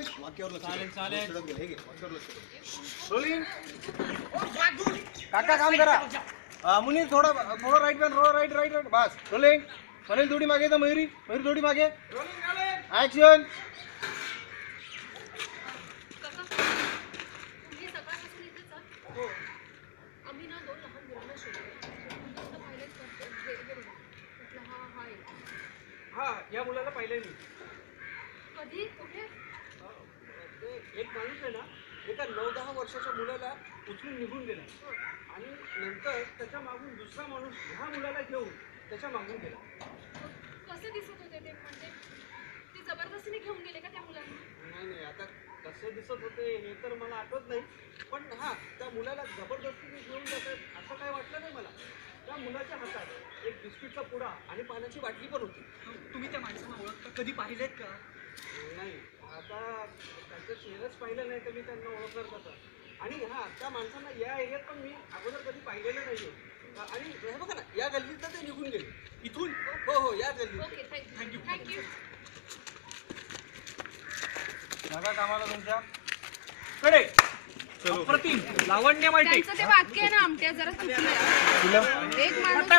Action. वाक्यावर लक्ष चालेल, दे. चालेल. सडक गेलं. हे घे, वाक्यावर लक्ष दे. रोलिंग. काका काम करा. मुनीर थोडं right man, right right right. बस रोलिंग. अनिल थोडी मागे, तर मयुरी थोडी मागे. ॲक्शन. या मुलाला पाहिलंय मी. कधी कुठे? एक माणूस आहे ना, एका 9-10 वर्षाच्या मुलाला उचलून निघून गेला आणि नंतर त्याच्या मागून दुसरा माणूस ह्या मुलाला घेऊन त्याच्या मागून गेला. कसे दिसत होते ते? म्हणजे ते जबरदस्तीने घेऊन गेले का त्या मुलांना? नाही, आता कसे दिसत होते हे तर मला आठवत नाही, पण हा त्या मुलाला जबरदस्तीने घेऊन जातात असं काय वाटलं नाही मला. त्या मुलाच्या हातात एक बिस्किटचा पुडा आणि पाण्याची बाटली पण होती. तुम्ही त्या माणसांना ओळखता? कधी पाहिलेत का? नाही, आता त्यांचं चेहराच पाहिलं नाही तर मी त्यांना ओळखणार कसं. आणि हा त्या माणसांना या एरियात पण मी अगोदर कधी पाहिलेलं नाहीये. आणि हे बघा ना, या गल्लीत ते निघून गेले. इथून? हो, या गल्लीत. Okay, thank you thank you. नका कामाला तुमच्या. कडे अप्रतिम लावण्य माहिती. त्यांचं ते वाक्य आहे ना आमट्या, जरा चुकलं. एक माणूस